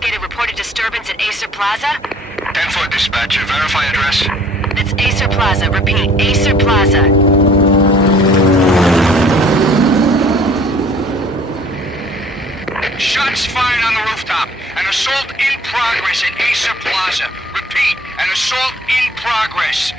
investigator reported disturbance at Acer Plaza? 10-4 dispatcher, verify address. It's Acer Plaza. Repeat, Acer Plaza. Shots fired on the rooftop. An assault in progress at Acer Plaza. Repeat, an assault in progress.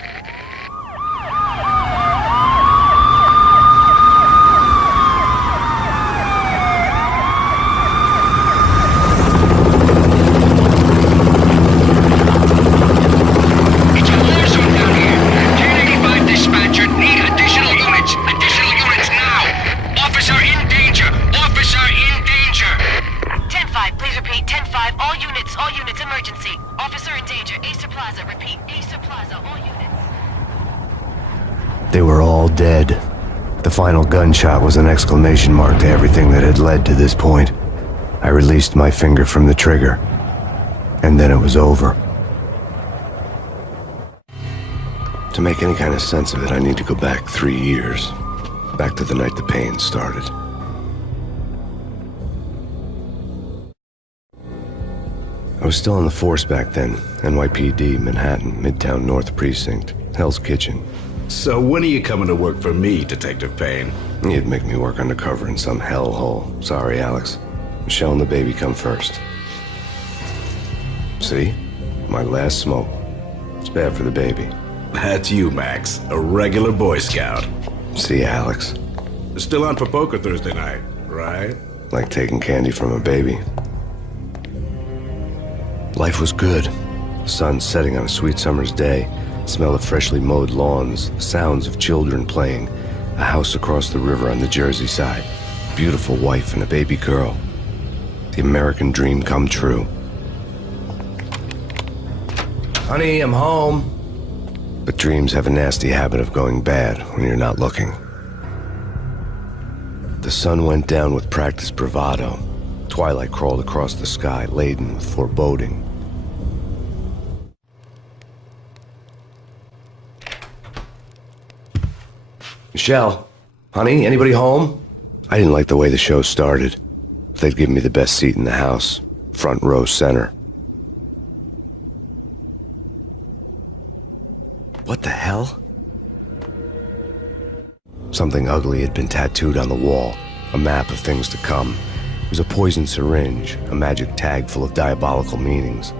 It's a war zone down here. 1085 dispatcher, need additional units. Additional units now. Officer in danger. Officer in danger. 10-5, please repeat. 10-5, all units, emergency. Officer in danger, Acer Plaza. Repeat, Acer Plaza, all units. They were all dead. The final gunshot was an exclamation mark to everything that had led to this point. I released my finger from the trigger, and then it was over. To make any kind of sense of it, I need to go back 3 years. Back to the night the Payne started. I was still on the force back then. NYPD, Manhattan, Midtown North Precinct, Hell's Kitchen. So when are you coming to work for me, Detective Payne? You'd make me work undercover in some hellhole. Sorry, Alex. Michelle and the baby come first. See? My last smoke. It's bad for the baby. That's you, Max. A regular Boy Scout. See, Alex. Still on for poker Thursday night, right? Like taking candy from a baby. Life was good. The sun setting on a sweet summer's day. Smell of freshly mowed lawns, the sounds of children playing, a house across the river on the Jersey side, beautiful wife and a baby girl. The American dream come true. Honey, I'm home. But dreams have a nasty habit of going bad when you're not looking. The sun went down with practiced bravado. Twilight crawled across the sky, laden with foreboding. Michelle, honey, anybody home? I didn't like the way the show started. They'd given me the best seat in the house, front row center. What the hell? Something ugly had been tattooed on the wall, a map of things to come. It was a poison syringe, a magic tag full of diabolical meanings.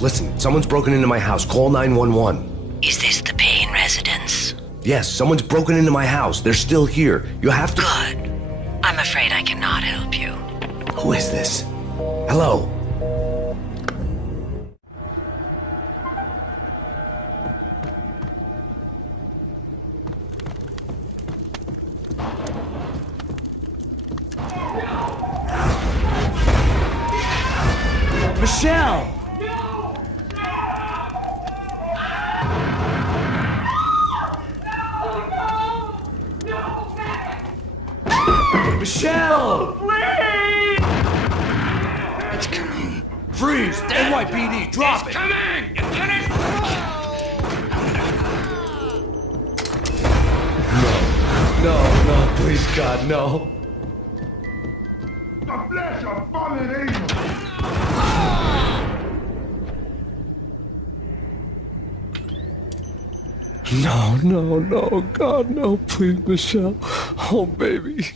Listen, someone's broken into my house. Call 911. Is this the Payne residence? Yes, someone's broken into my house. They're still here. You have to... Good. I'm afraid I cannot help you. Who is this? Hello? Michelle! Michelle! Please! It's coming. Freeze! NYPD, drop it! Coming! You get it? No, please, God, no. The flesh of fallen angels. No, God, no, please, Michelle. Oh, baby.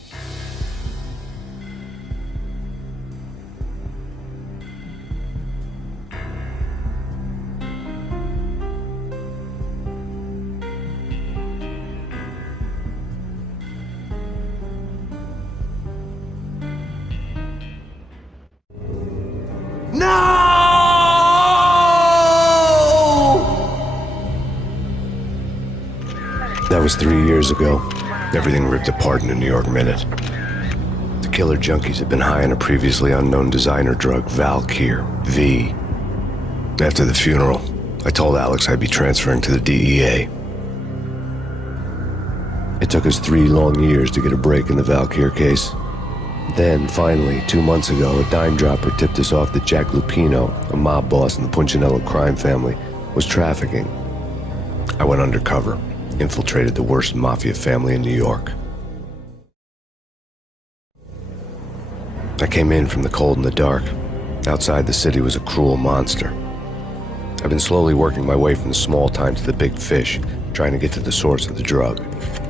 That was 3 years ago. Everything ripped apart in a New York minute. The killer junkies had been high on a previously unknown designer drug, Valkyr, V. After the funeral, I told Alex I'd be transferring to the DEA. It took us 3 long years to get a break in the Valkyr case. Then, finally, 2 months ago, a dime dropper tipped us off that Jack Lupino, a mob boss in the Punchinello crime family, was trafficking. I went undercover, infiltrated the worst mafia family in New York. I came in from the cold and the dark. Outside the city was a cruel monster. I've been slowly working my way from the small time to the big fish, trying to get to the source of the drug.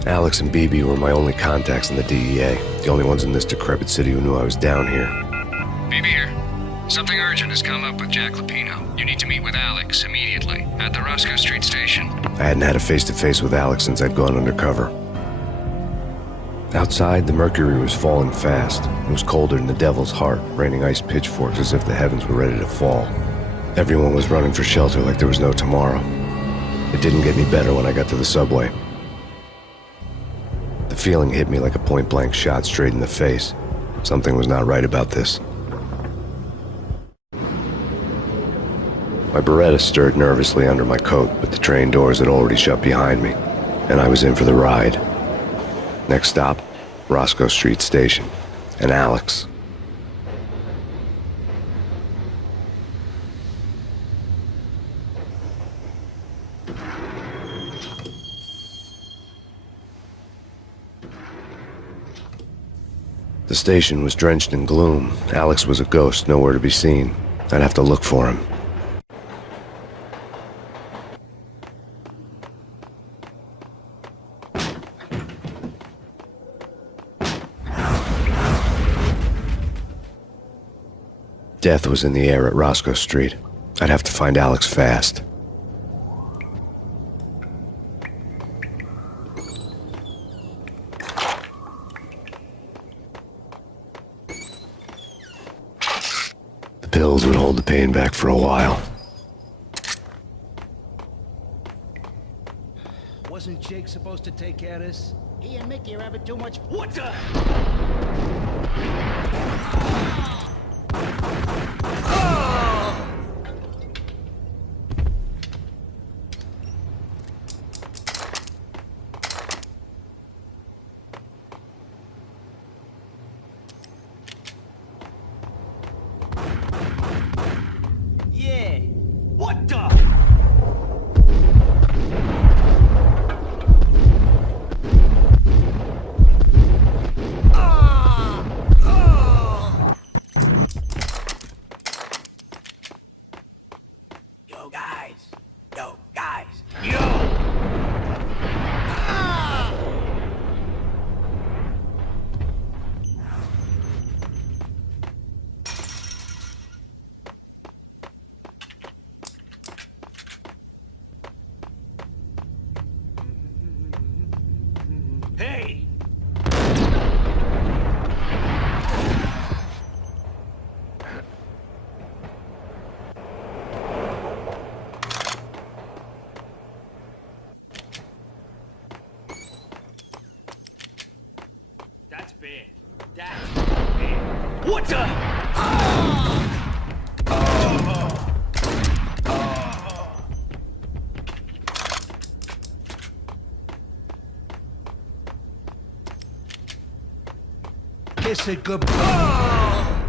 Alex and BB were my only contacts in the DEA, the only ones in this decrepit city who knew I was down here. BB here. Something urgent has come up with Jack Lupino. You need to meet with Alex immediately at the Roscoe Street station. I hadn't had a face-to-face with Alex since I'd gone undercover. Outside, the mercury was falling fast. It was colder than the devil's heart, raining ice pitchforks as if the heavens were ready to fall. Everyone was running for shelter like there was no tomorrow. It didn't get any better when I got to the subway. The feeling hit me like a point-blank shot straight in the face. Something was not right about this. My Beretta stirred nervously under my coat, but the train doors had already shut behind me, and I was in for the ride. Next stop, Roscoe Street Station, and Alex. The station was drenched in gloom. Alex was a ghost, nowhere to be seen. I'd have to look for him. Death was in the air at Roscoe Street. I'd have to find Alex fast. The pills would hold the pain back for a while. Wasn't Jake supposed to take care of this? He and Mickey are having too much. What the? Yeah. What the? Yo, guys. Yo, guys. Yo! Ah! Hey! That's big. That's big. What the? Kiss it goodbye.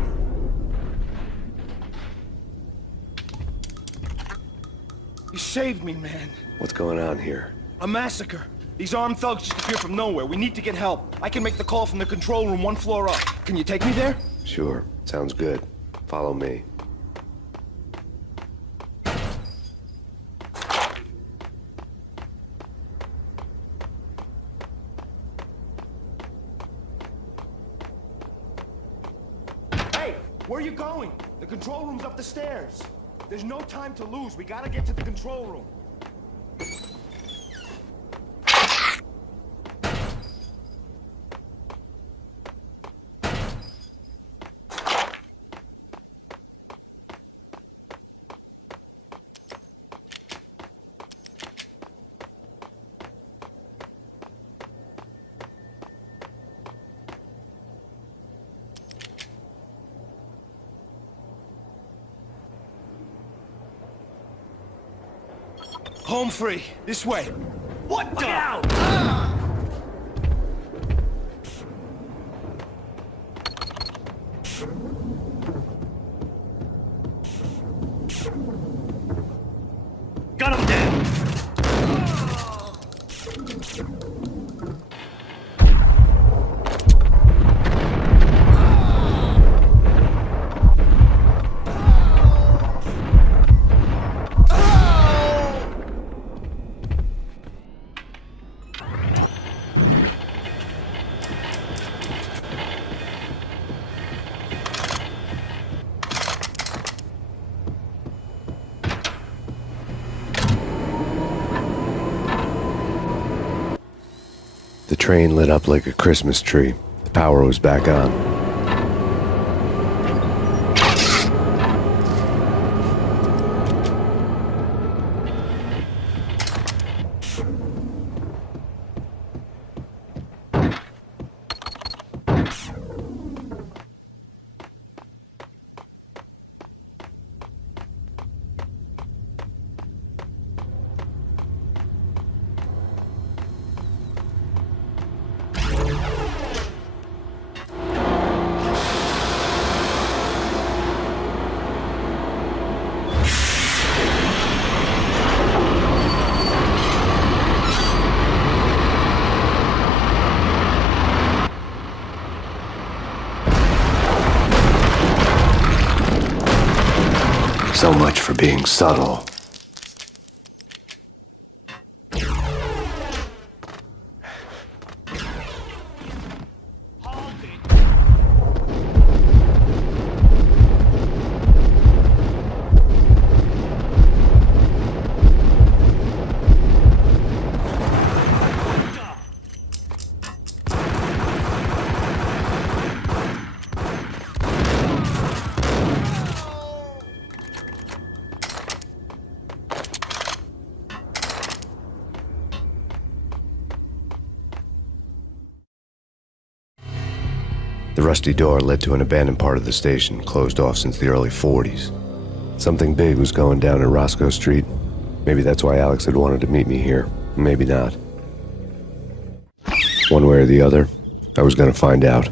You saved me, man. What's going on here? A massacre. These armed thugs just appeared from nowhere. We need to get help. I can make the call from the control room 1 floor up. Can you take me there? Sure, sounds good. Follow me. Hey, where are you going? The control room's up the stairs. There's no time to lose. We gotta get to the control room. Home free. This way. What the? Out! Got him! The train lit up like a Christmas tree. The power was back on. So much for being subtle. The rusty door led to an abandoned part of the station, closed off since the early 40s. Something big was going down in Roscoe Street. Maybe that's why Alex had wanted to meet me here. Maybe not. One way or the other, I was going to find out.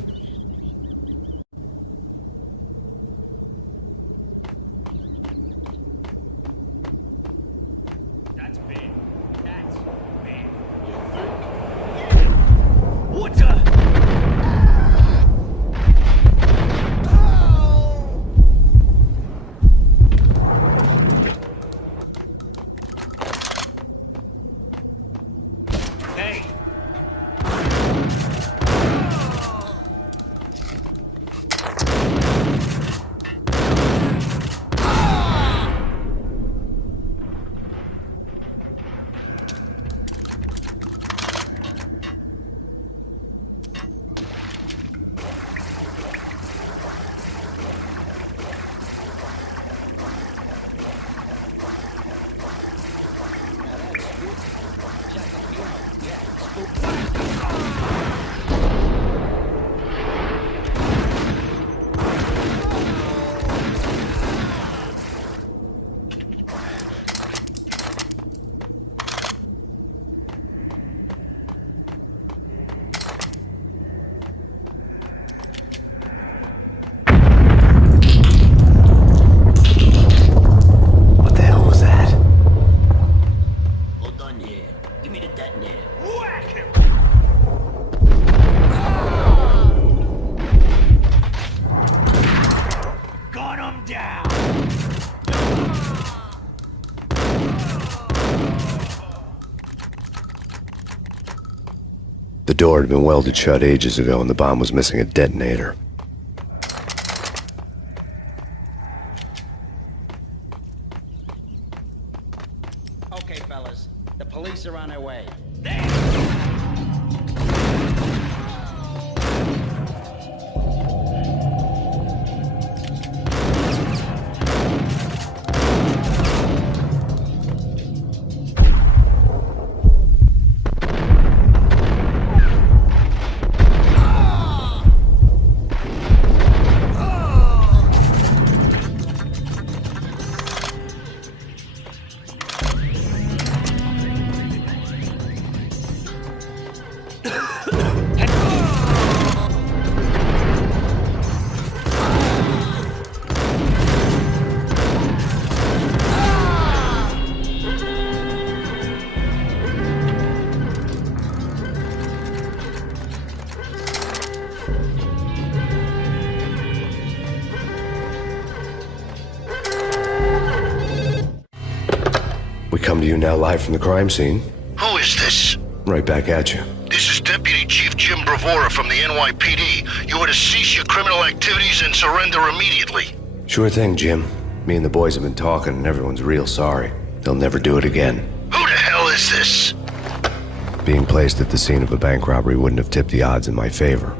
That's big. That's big. What the? Hey. What the hell was that? Hold on here. Give me the detonator. Whack him! Gun him down! The door had been welded shut ages ago and the bomb was missing a detonator. Okay, fellas. The police are on their way. to you now live from the crime scene. Who is this? Right back at you. This is Deputy Chief Jim Bravura from the NYPD. You are to cease your criminal activities and surrender immediately. Sure thing, Jim. Me and the boys have been talking and everyone's real sorry. They'll never do it again. Who the hell is this? Being placed at the scene of a bank robbery wouldn't have tipped the odds in my favor.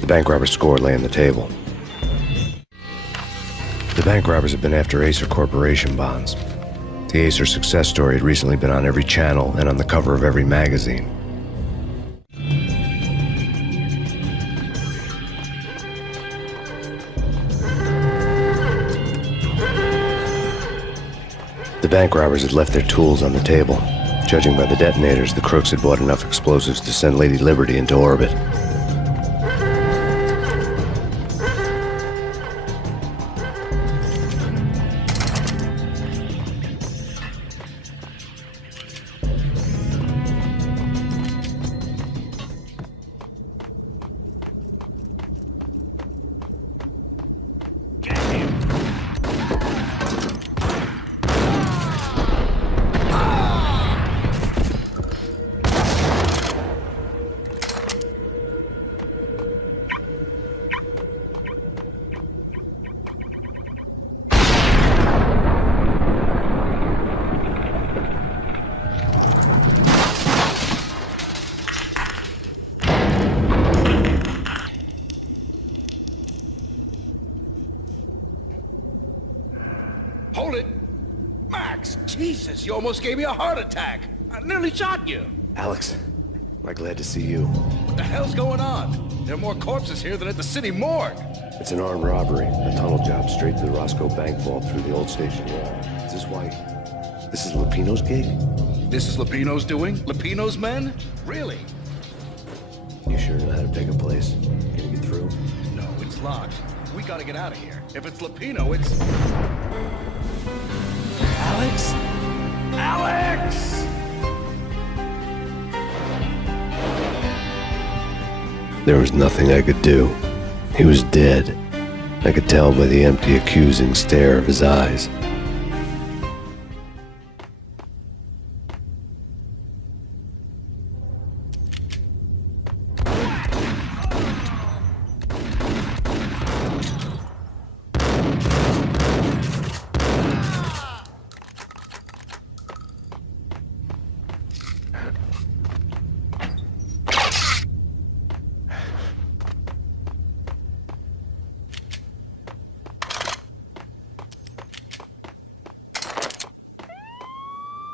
The bank robber's score lay on the table. The bank robbers had been after Acer Corporation bonds. The Acer success story had recently been on every channel and on the cover of every magazine. The bank robbers had left their tools on the table. Judging by the detonators, the crooks had bought enough explosives to send Lady Liberty into orbit. Hold it! Max! Jesus, you almost gave me a heart attack! I nearly shot you! Alex, I'm glad to see you. What the hell's going on? There are more corpses here than at the city morgue! It's an armed robbery, a tunnel job straight to the Roscoe Bank vault through the old station wall. Is this why? This is Lupino's gig? This is Lupino's doing? Lupino's men? Really? You sure know how to pick a place? Can you get through? No, it's locked. We gotta get out of here. If it's Lupino, it's... Alex? Alex! There was nothing I could do. He was dead. I could tell by the empty, accusing stare of his eyes.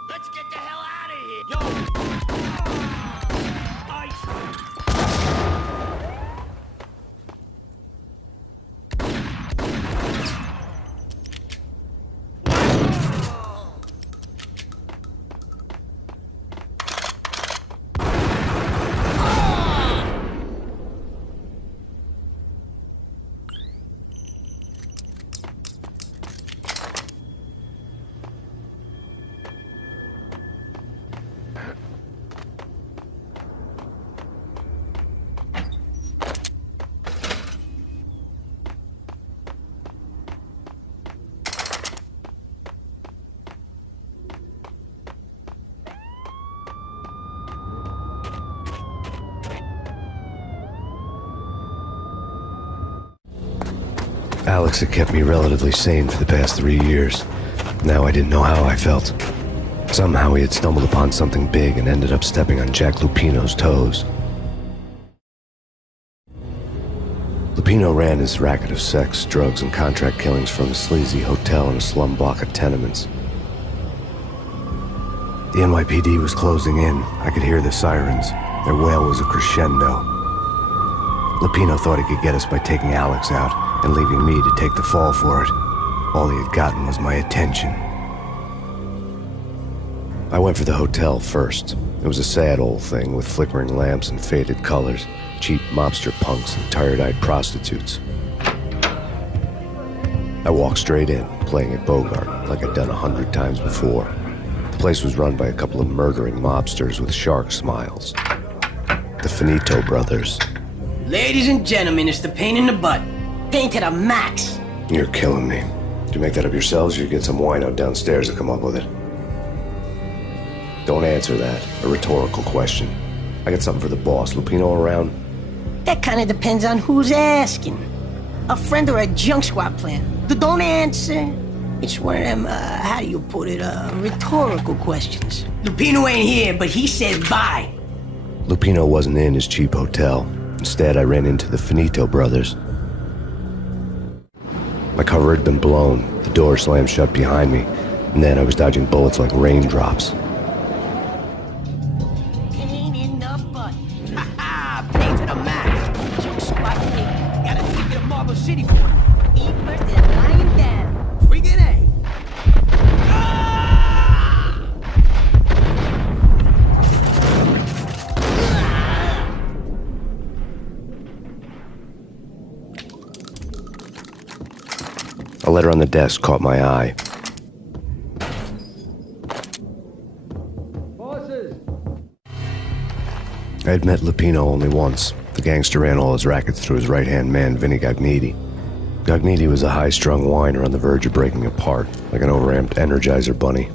Let's get the hell out of here! Yo! Alex had kept me relatively sane for the past 3 years. Now I didn't know how I felt. Somehow he had stumbled upon something big and ended up stepping on Jack Lupino's toes. Lupino ran his racket of sex, drugs, and contract killings from a sleazy hotel in a slum block of tenements. The NYPD was closing in. I could hear the sirens. Their wail was a crescendo. Lupino thought he could get us by taking Alex out and leaving me to take the fall for it. All he had gotten was my attention. I went for the hotel first. It was a sad old thing with flickering lamps and faded colors, cheap mobster punks and tired-eyed prostitutes. I walked straight in, playing at Bogart like I'd done 100 times before. The place was run by a couple of murdering mobsters with shark smiles. The Finito brothers. Ladies and gentlemen, it's the pain in the butt. Pain to the max. You're killing me. Did you make that up yourselves, or you get some wino downstairs to come up with it? Don't answer that. A rhetorical question. I got something for the boss. Lupino around? That kind of depends on who's asking. A friend or a junk squad plan. Don't answer. It's one of them, how do you put it, rhetorical questions. Lupino ain't here, but he said bye. Lupino wasn't in his cheap hotel. Instead, I ran into the Finito brothers. My cover had been blown, the door slammed shut behind me, and then I was dodging bullets like raindrops. Pain in the butt. Ha ha! Pain to the max. Junk squad thing. Gotta take it to Marble City for it. Eat first and lying down. Friggin' A. A letter on the desk caught my eye. Bosses! I had met Lupino only once. The gangster ran all his rackets through his right-hand man, Vinny Gagniti. Gagniti was a high-strung whiner on the verge of breaking apart, like an overamped Energizer bunny.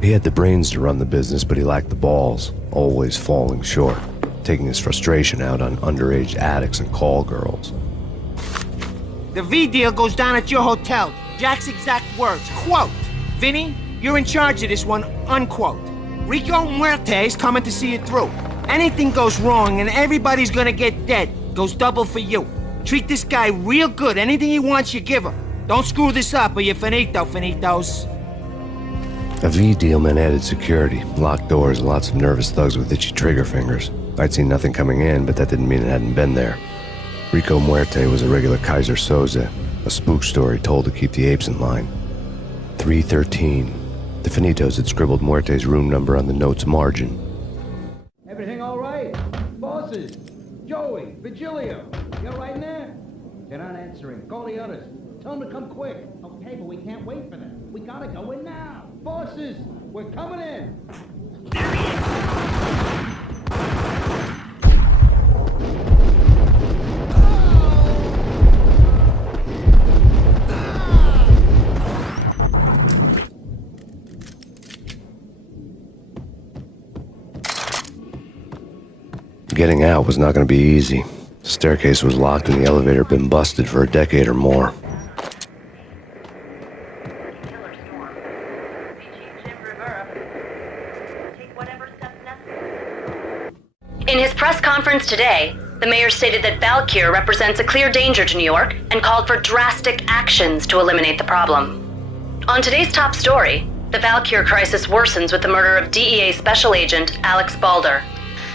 He had the brains to run the business, but he lacked the balls, always falling short, taking his frustration out on underage addicts and call girls. The V deal goes down at your hotel. Jack's exact words, quote, Vinny, you're in charge of this one, unquote. Rico Muerte's coming to see it through. Anything goes wrong and everybody's gonna get dead. Goes double for you. Treat this guy real good. Anything he wants, you give him. Don't screw this up or you're finito, finitos. A V deal meant added security, locked doors, and lots of nervous thugs with itchy trigger fingers. I'd seen nothing coming in, but that didn't mean it hadn't been there. Rico Muerte was a regular Kaiser Soze, a spook story told to keep the apes in line. 313. The Finitos had scribbled Muerte's room number on the note's margin. Everything all right? Bosses? Joey? Vigilio? You all right in there? They're not answering. Call the others. Tell them to come quick. Okay, but we can't wait for them. We gotta go in now. Bosses, we're coming in. Getting out was not going to be easy. The staircase was locked and the elevator had been busted for a decade or more. In his press conference today, the mayor stated that Valkyr represents a clear danger to New York and called for drastic actions to eliminate the problem. On today's top story, the Valkyr crisis worsens with the murder of DEA Special Agent Alex Balder.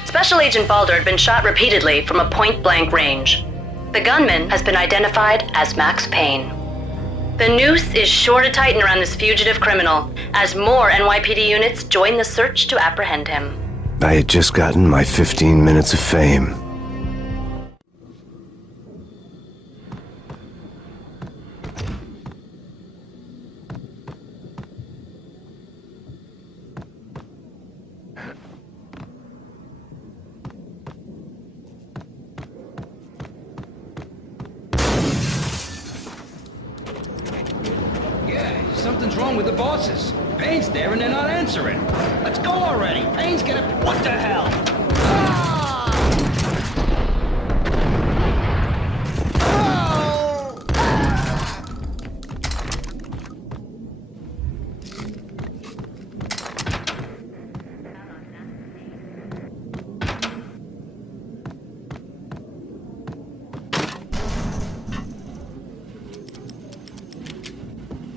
Special Agent Balder had been shot repeatedly from a point-blank range. The gunman has been identified as Max Payne. The noose is sure to tighten around this fugitive criminal as more NYPD units join the search to apprehend him. I had just gotten my 15 minutes of fame. Yeah, something's wrong with the bosses. Payne's there and they're not answering. Let's go already. Payne's gonna... What the hell?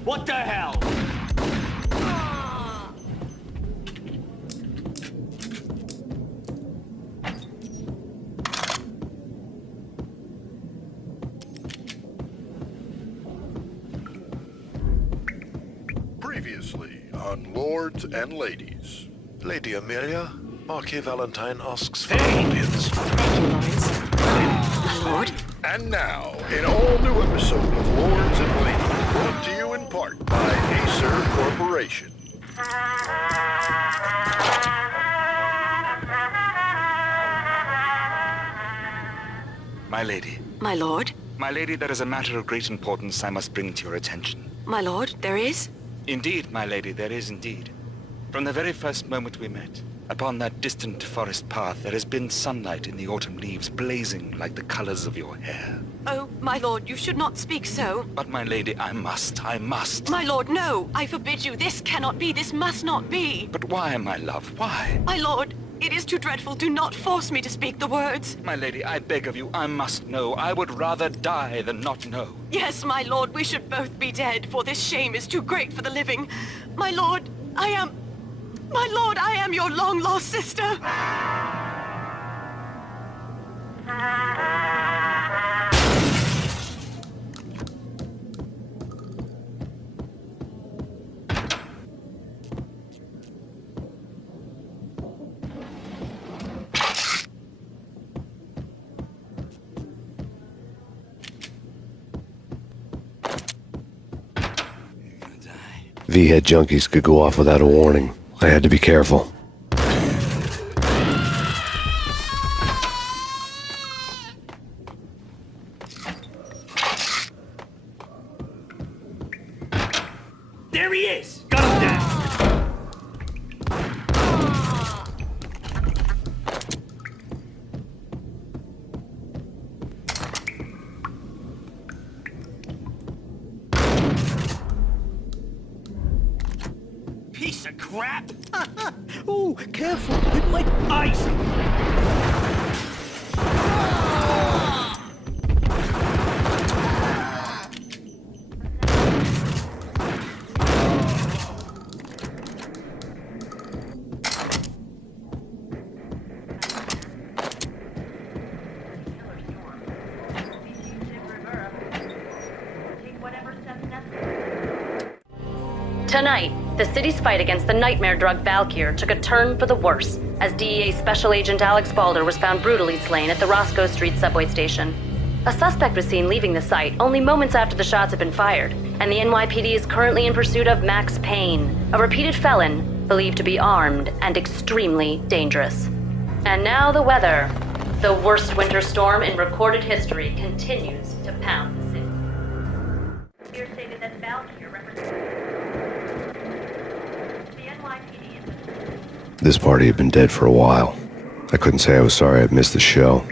What the hell? Previously on Lords and Ladies. Lady Amelia, Marquis Valentine asks for an audience. Thank you, Lawrence. My lord. And now, an all-new episode of Lords and Ladies, brought to you in part by Acer Corporation. My lady. My lord? My lady, there is a matter of great importance I must bring to your attention. My lord, there is? Indeed, my lady, there is indeed. From the very first moment we met, upon that distant forest path, there has been sunlight in the autumn leaves blazing like the colors of your hair. Oh, my lord, you should not speak so. But my lady, I must. My lord, no! I forbid you. This cannot be. This must not be. But why, my love, why? My lord, it is too dreadful. Do not force me to speak the words. My lady, I beg of you, I must know. I would rather die than not know. Yes, my lord, we should both be dead, for this shame is too great for the living. My lord, I am your long-lost sister. V-head junkies could go off without a warning. I had to be careful. There he is! Got him down! Piece of crap! Ooh, careful! It might ice! Tonight, the city's fight against the nightmare drug Valkyr took a turn for the worse as DEA Special Agent Alex Balder was found brutally slain at the Roscoe Street subway station. A suspect was seen leaving the site only moments after the shots had been fired, and the NYPD is currently in pursuit of Max Payne, a repeated felon believed to be armed and extremely dangerous. And now the weather. The worst winter storm in recorded history continues to pound the city. Here stated that Valkyr represents the NYPD. This party had been dead for a while. I couldn't say I was sorry I'd missed the show.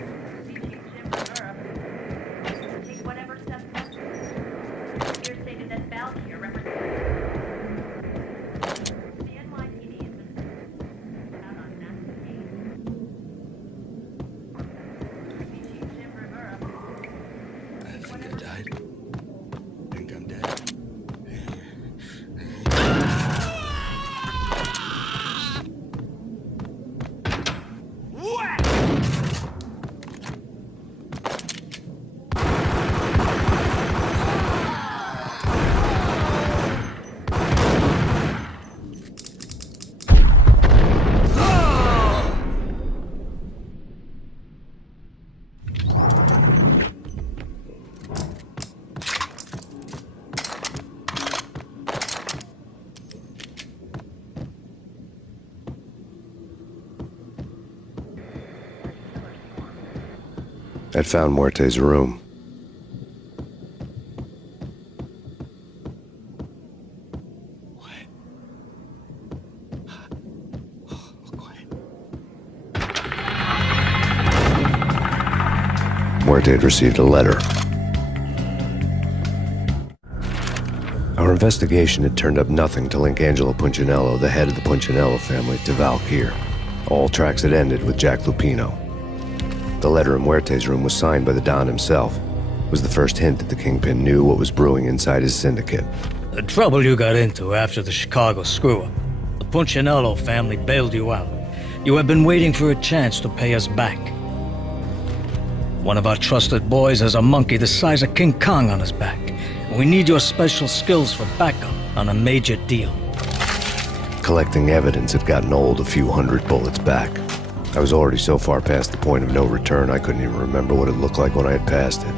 I'd found Muerte's room. Muerte had received a letter. Our investigation had turned up nothing to link Angelo Punchinello, the head of the Punchinello family, to Valkyr. All tracks had ended with Jack Lupino. The letter in Muerte's room was signed by the Don himself. It was the first hint that the Kingpin knew what was brewing inside his syndicate. The trouble you got into after the Chicago screw-up. The Punchinello family bailed you out. You have been waiting for a chance to pay us back. One of our trusted boys has a monkey the size of King Kong on his back. And we need your special skills for backup on a major deal. Collecting evidence had gotten old a few hundred bullets back. I was already so far past the point of no return, I couldn't even remember what it looked like when I had passed it.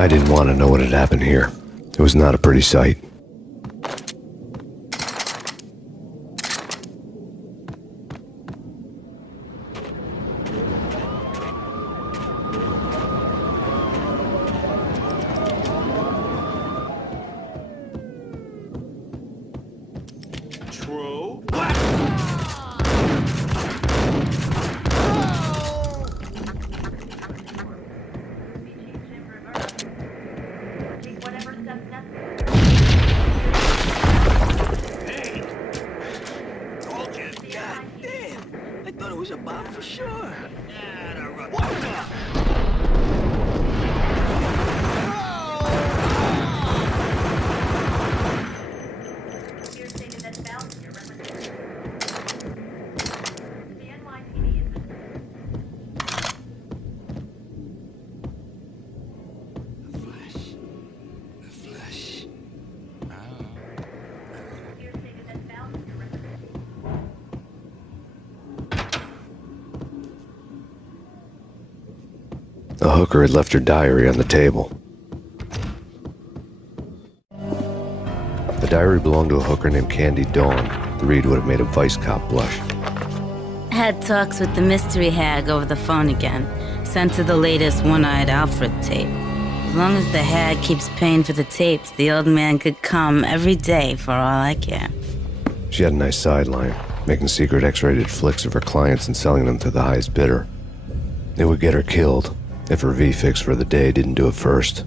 I didn't want to know what had happened here. It was not a pretty sight. True. Told you. God damn. I thought it was a bomb for sure. What the? The hooker had left her diary on the table. The diary belonged to a hooker named Candy Dawn. The read would have made a vice cop blush. Had talks with the mystery hag over the phone again. Sent her the latest one-eyed Alfred tape. As long as the hag keeps paying for the tapes, the old man could come every day for all I care. She had a nice sideline, making secret X-rated flicks of her clients and selling them to the highest bidder. It would get her killed if her V-fix for the day didn't do it first.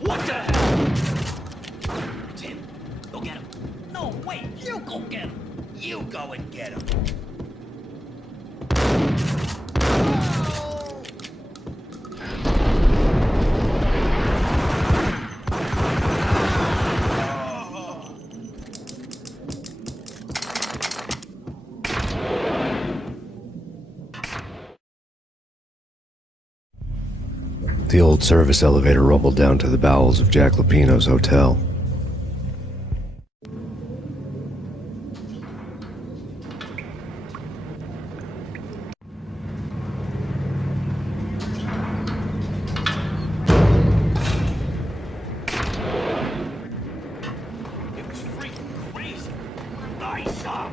What the hell? Tim, go get him. No, wait, you go get him. You go and get him. The old service elevator rumbled down to the bowels of Jack Lupino's hotel. It was freaking crazy. Nice up.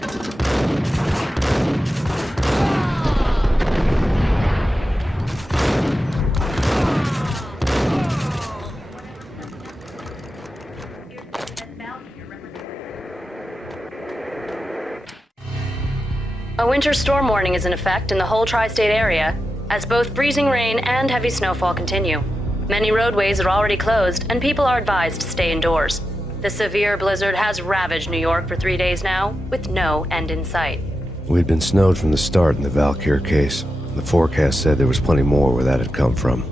A winter storm warning is in effect in the whole tri-state area, as both freezing rain and heavy snowfall continue. Many roadways are already closed, and people are advised to stay indoors. The severe blizzard has ravaged New York for 3 days now, with no end in sight. We'd been snowed from the start in the Valkyr case. The forecast said there was plenty more where that had come from.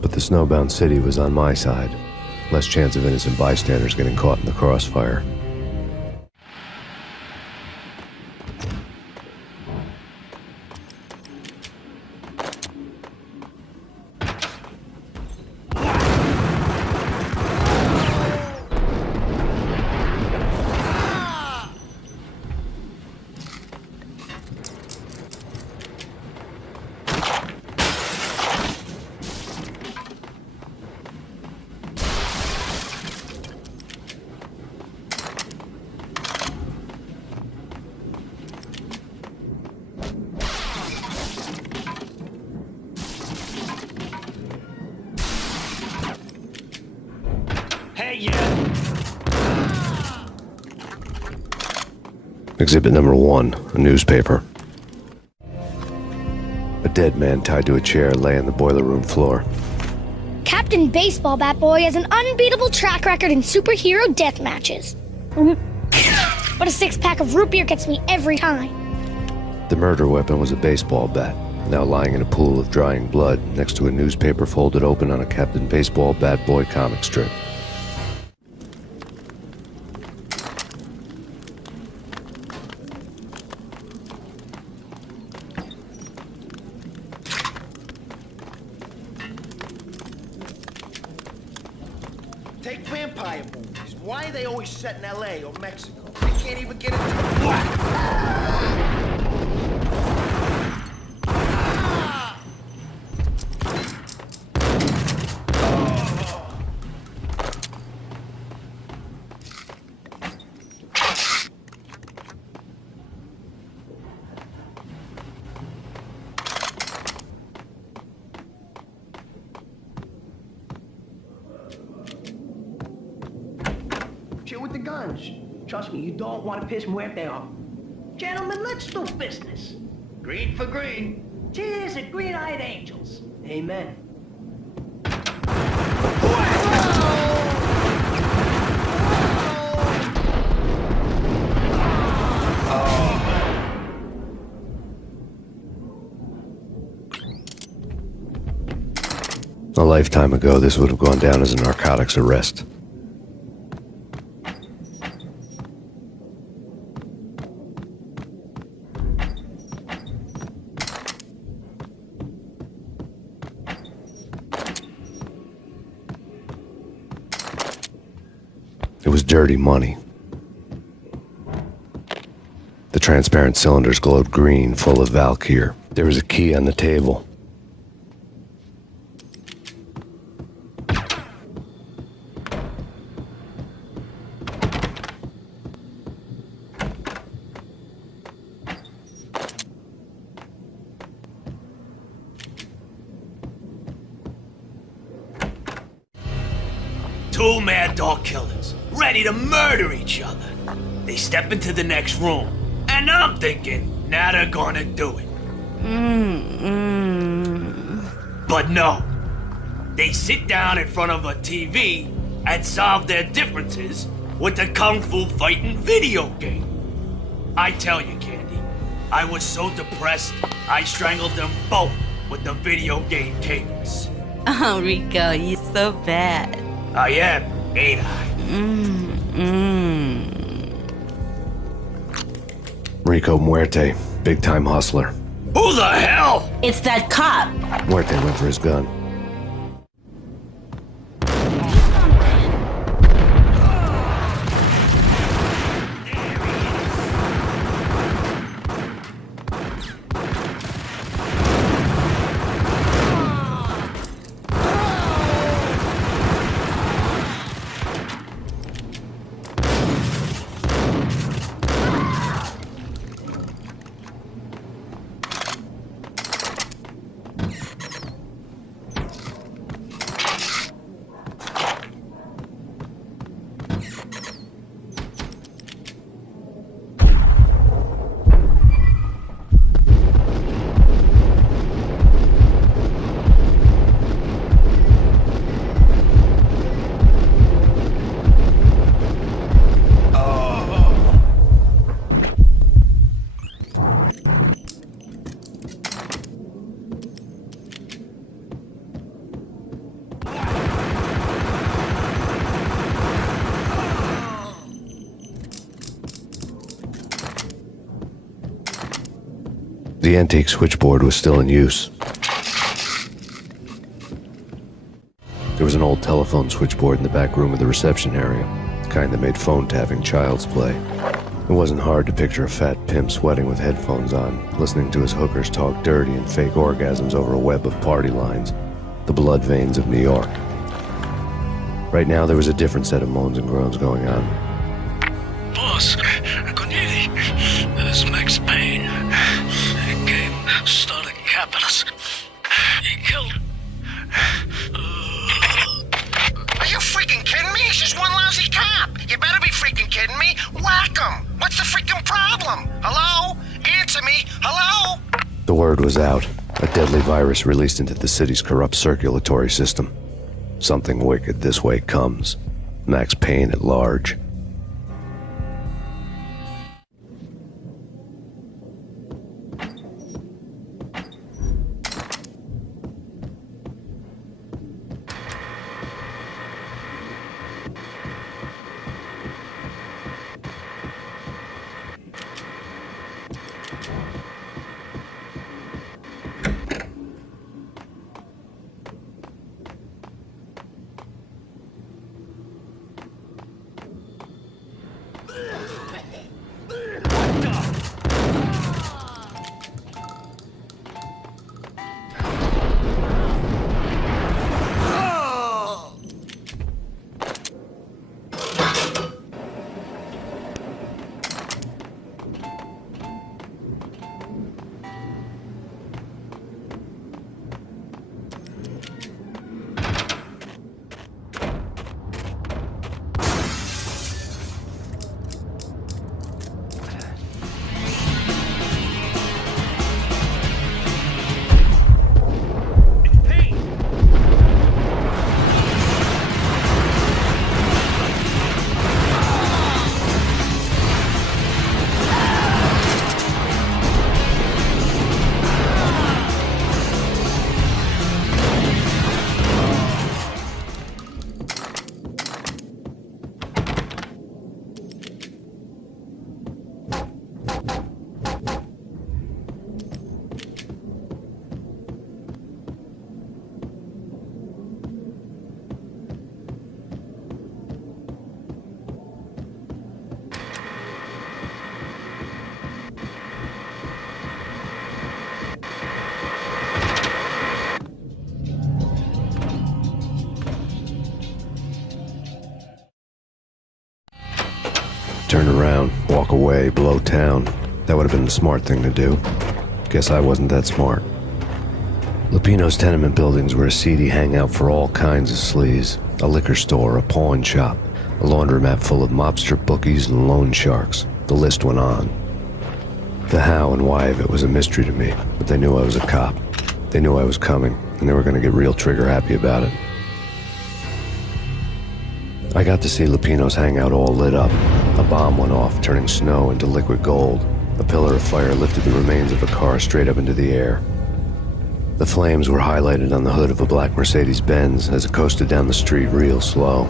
But the snowbound city was on my side. Less chance of innocent bystanders getting caught in the crossfire. Hey, yeah. Exhibit number 1, a newspaper. A dead man tied to a chair lay on the boiler room floor. Captain Baseball Bat Boy has an unbeatable track record in superhero death matches. But a six-pack of root beer gets me every time. The murder weapon was a baseball bat, now lying in a pool of drying blood next to a newspaper folded open on a Captain Baseball Bat Boy comic strip. Take vampire movies. Why are they always set in L.A. or Mexico? They can't even get into the black. Chill with the guns. Trust me, you don't want to piss Muerte off. Gentlemen, let's do business. Green for green. Cheers at green-eyed angels. Amen. A lifetime ago, this would have gone down as a narcotics arrest. It was dirty money. The transparent cylinders glowed green, full of Valkyr. There was a key on the table. Two mad dog killers, ready to murder each other. They step into the next room, and I'm thinking, now they're gonna do it. But no. They sit down in front of a TV and solve their differences with the Kung Fu fighting video game. I tell you, Candy, I was so depressed, I strangled them both with the video game cables. Oh, Rico, you're so bad. I am, ain't I? Rico Muerte, big-time hustler. Who the hell? It's that cop. Muerte went for his gun. The antique switchboard was still in use. There was an old telephone switchboard in the back room of the reception area, the kind that made phone tapping child's play. It wasn't hard to picture a fat pimp sweating with headphones on, listening to his hookers talk dirty and fake orgasms over a web of party lines, the blood veins of New York. Right now, there was a different set of moans and groans going on. Boss, good evening. This is Max Payne. He came, started capping us. He killed... Are you freaking kidding me? He's just one lousy cop. You better be freaking kidding me. Whack him. What's the freaking problem? Hello? Answer me. Hello? The word was out. A deadly virus released into the city's corrupt circulatory system. Something wicked this way comes. Max Payne at large. turn around, walk away, blow town. That would have been the smart thing to do. Guess I wasn't that smart. Lupino's tenement buildings were a seedy hangout for all kinds of sleaze. A liquor store, a pawn shop, a laundromat full of mobster bookies and loan sharks. The list went on. The how and why of it was a mystery to me, but they knew I was a cop. They knew I was coming, and they were going to get real trigger-happy about it. I got to see Lupino's hangout all lit up. A bomb went off, turning snow into liquid gold. A pillar of fire lifted the remains of a car straight up into the air. The flames were highlighted on the hood of a black Mercedes-Benz as it coasted down the street real slow,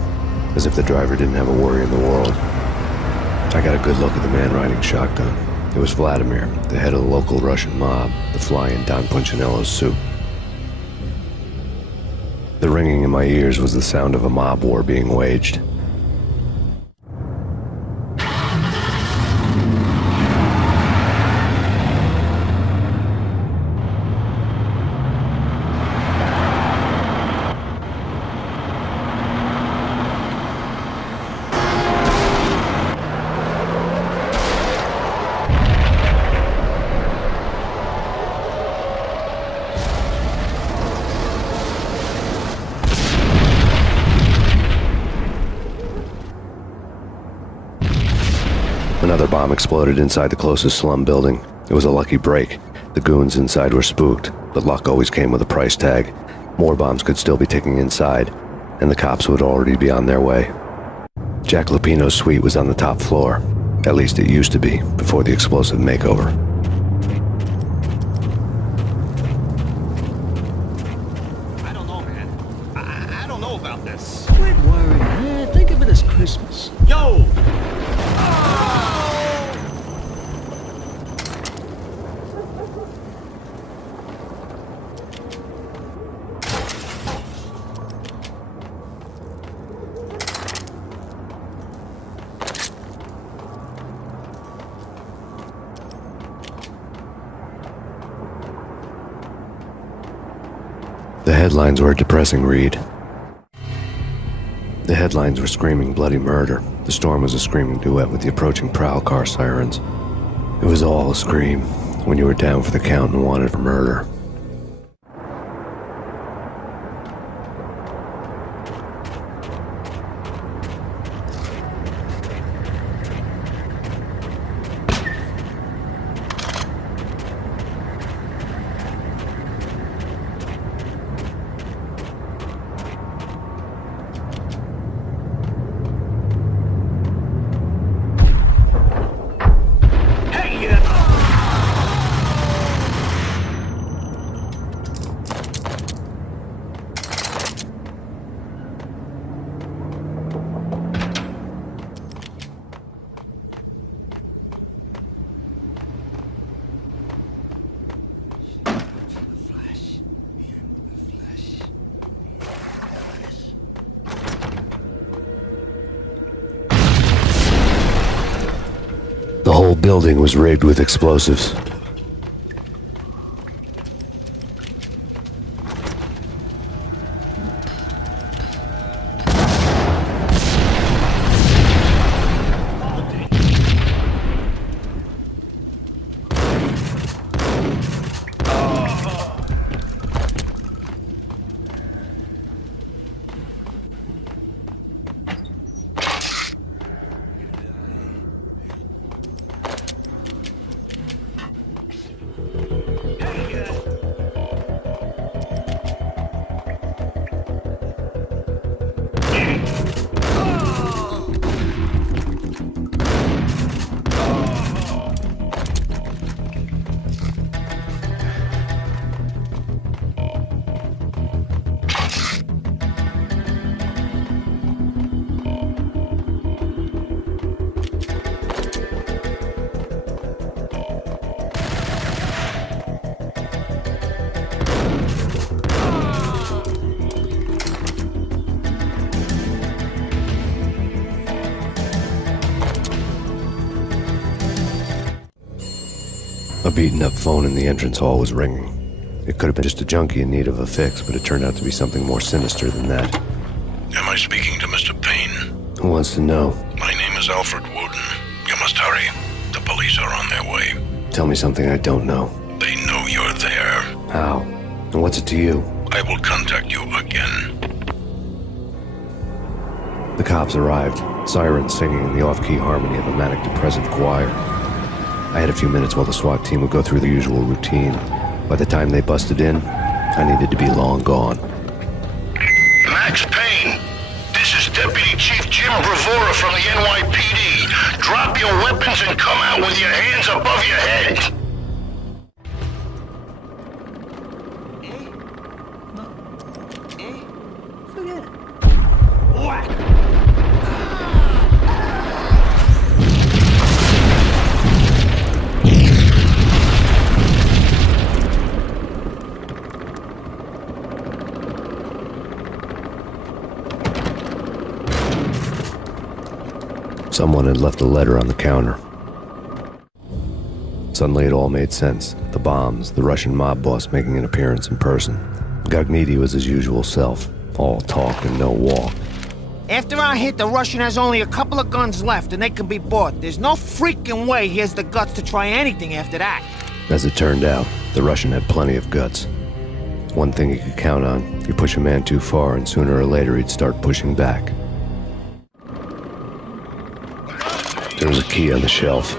as if the driver didn't have a worry in the world. I got a good look at the man riding shotgun. It was Vladimir, the head of the local Russian mob, the fly in Don Punchinello's suit. The ringing in my ears was the sound of a mob war being waged. Another bomb exploded inside the closest slum building. It was a lucky break. The goons inside were spooked, but luck always came with a price tag. More bombs could still be ticking inside, and the cops would already be on their way. Jack Lupino's suite was on the top floor. At least it used to be, before the explosive makeover. I don't know, man. I don't know about this. Quit worrying, man. Think of it as Christmas. Yo! The headlines were a depressing read. The headlines were screaming bloody murder. The storm was a screaming duet with the approaching prowl car sirens. It was all a scream when you were down for the count and wanted for murder. The whole building was rigged with explosives. A beaten-up phone in the entrance hall was ringing. It could have been just a junkie in need of a fix, but it turned out to be something more sinister than that. Am I speaking to Mr. Payne? Who wants to know? My name is Alfred Woden. police are on their way. Tell me something I don't know. They know you're there. How? And what's it to you? I will contact you again. The cops arrived, sirens singing in the off-key harmony of a manic-depressive choir. I had a few minutes while the SWAT team would go through the usual routine. By the time they busted in, I needed to be long gone. Max Payne, this is Deputy Chief Jim Bravura from the NYPD. Drop your weapons and come out with your hands above your head. Someone had left a letter on the counter. Suddenly it all made sense. The bombs, the Russian mob boss making an appearance in person. Gagniti was his usual self, all talk and no walk. After our hit, the Russian has only a couple of guns left, and they can be bought. There's no freaking way he has the guts to try anything after that. As it turned out, the Russian had plenty of guts. One thing you could count on, you push a man too far and sooner or later he'd start pushing back. There was a key on the shelf.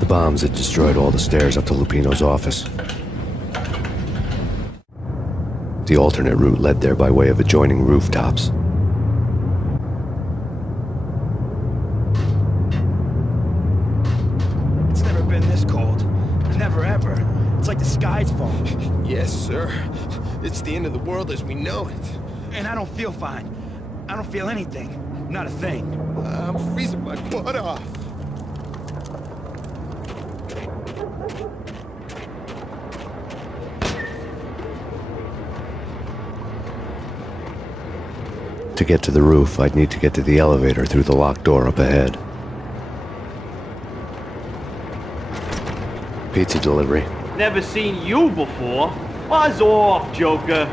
The bombs had destroyed all the stairs up to Lupino's office. The alternate route led there by way of adjoining rooftops. It's never been this cold. Never ever. It's like the sky's falling. Yes, sir. It's the end of the world as we know it. And I don't feel fine. I don't feel anything. Not a thing. I'm freezing my butt off. To get to the roof, I'd need to get to the elevator through the locked door up ahead. Pizza delivery. Never seen you before. Buzz off, Joker.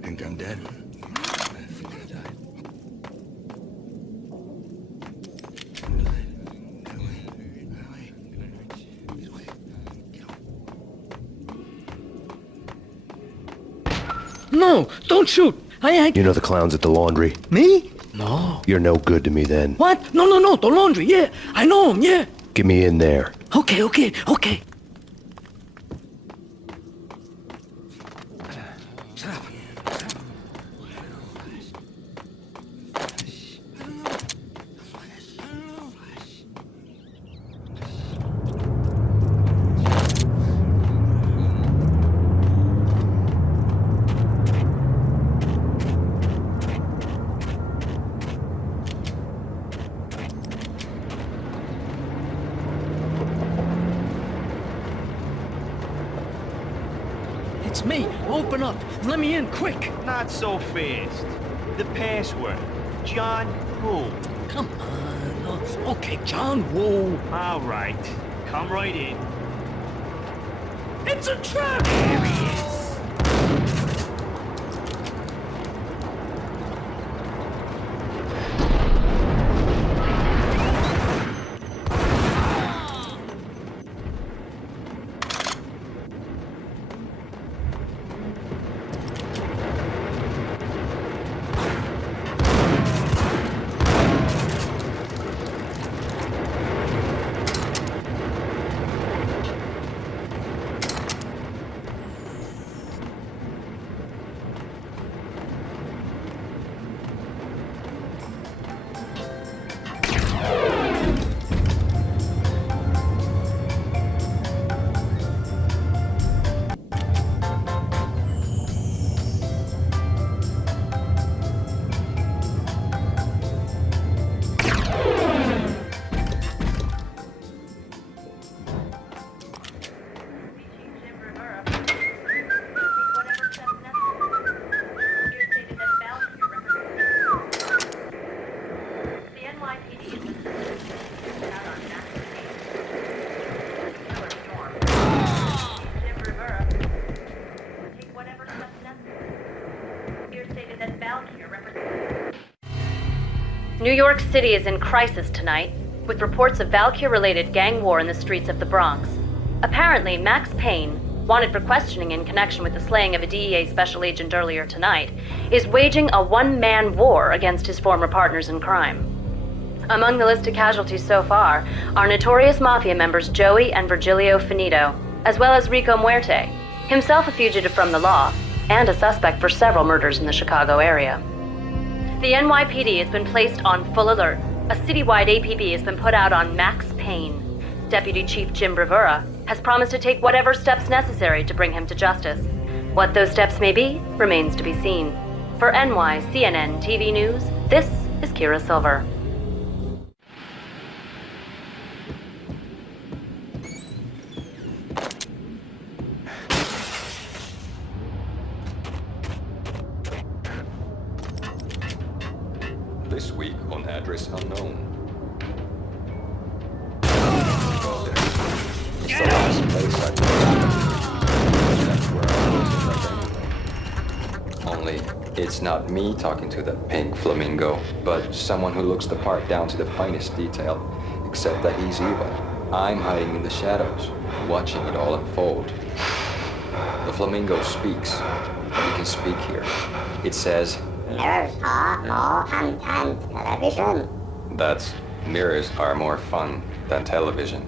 Think I'm dead. No, don't shoot. You know the clowns at the laundry? Me? No. You're no good to me then. What? No, the laundry, yeah. I know him, yeah. Get me in there. Okay. It's me. Open up. Let me in, quick. Not so fast. The password. John Woo. Come on. Okay, John Woo. All right. Come right in. It's a trap! There he is. New York City is in crisis tonight, with reports of Valkyr-related gang war in the streets of the Bronx. Apparently, Max Payne, wanted for questioning in connection with the slaying of a DEA special agent earlier tonight, is waging a one-man war against his former partners in crime. Among the list of casualties so far are notorious mafia members Joey and Virgilio Finito, as well as Rico Muerte, himself a fugitive from the law, and a suspect for several murders in the Chicago area. The NYPD has been placed on full alert. A citywide APB has been put out on Max Payne. Deputy Chief Jim Bravura has promised to take whatever steps necessary to bring him to justice. What those steps may be remains to be seen. For NYCNN TV News, this is Kira Silver. This week on Address Unknown. It's the last place I was. That's where I was anyway. Only, it's not me talking to that pink flamingo, but someone who looks the part down to the finest detail, except that he's evil. I'm hiding in the shadows, watching it all unfold. The flamingo speaks. We can speak here. It says, "Mirrors are more fun than television." That's, mirrors are more fun than television.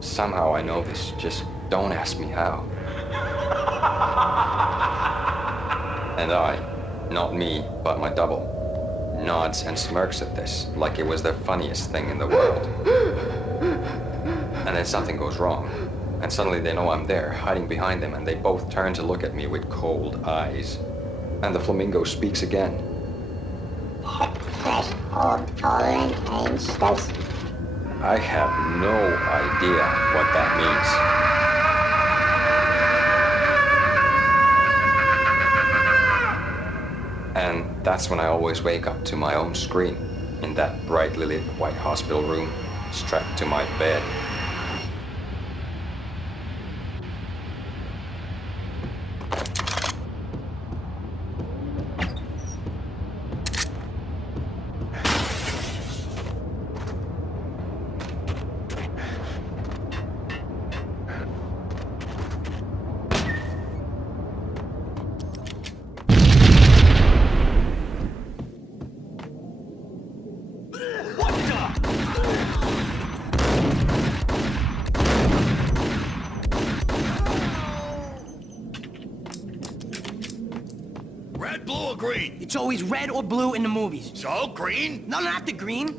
Somehow I know this, just don't ask me how. And I, not me, but my double, nods and smirks at this like it was the funniest thing in the world. And then something goes wrong, and suddenly they know I'm there, hiding behind them, and they both turn to look at me with cold eyes. And the flamingo speaks again. I have no idea what that means. And that's when I always wake up to my own scream, in that brightly lit white hospital room, strapped to my bed. It's always red or blue in the movies. So, green? No, not the green.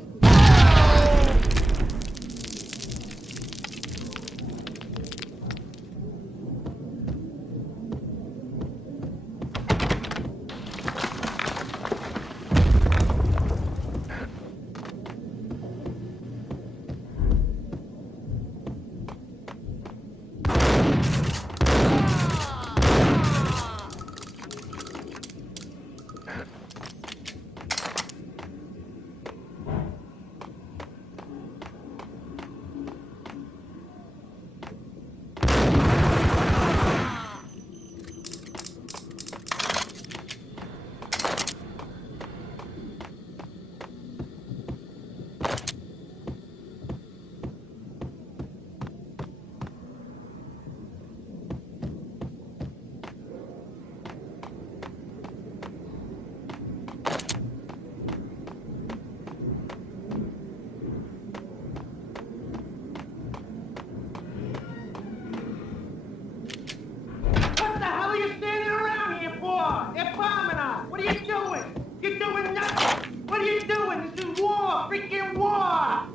What the hell are you standing around here for? They're bombing us. What are you doing? You're doing nothing. What are you doing? This is war. Freaking war.